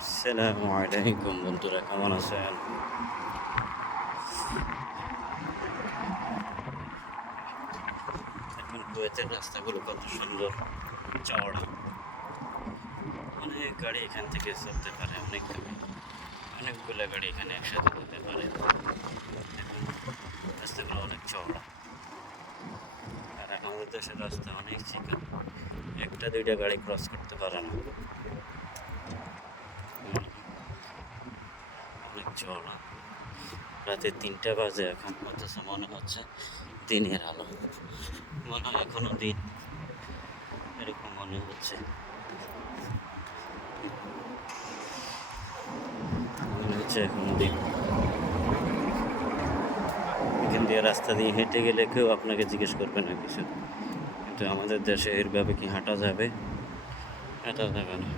আসসালামু আলাইকুম বন্ধুরা, কেমন আছেন? এখন কুয়েতের রাস্তাগুলো কত সুন্দর, চওড়া। অনেক গাড়ি এখান থেকে চলতে পারে, অনেকগুলো গাড়ি এখানে একসাথে যেতে পারে। এখন রাস্তাগুলো অনেক চওড়া, আর আমাদের দেশের রাস্তা অনেক চিকন, একটা দুইটা গাড়ি ক্রস করতে পারে না। অনেক চওড়া। রাতে 3টা বাজে এখন, অথচ মনে হচ্ছে দিনের আলো, মনে হয় এখনো দিন, এরকম মনে হচ্ছে। মনে হচ্ছে এখনো দিন। এখান দিয়ে রাস্তা দিয়ে হেঁটে গেলে কেউ আপনাকে জিজ্ঞেস করবে না কিছু, কিন্তু আমাদের দেশে এইভাবে কি হাঁটা যাবে? হাঁটা যাবে না।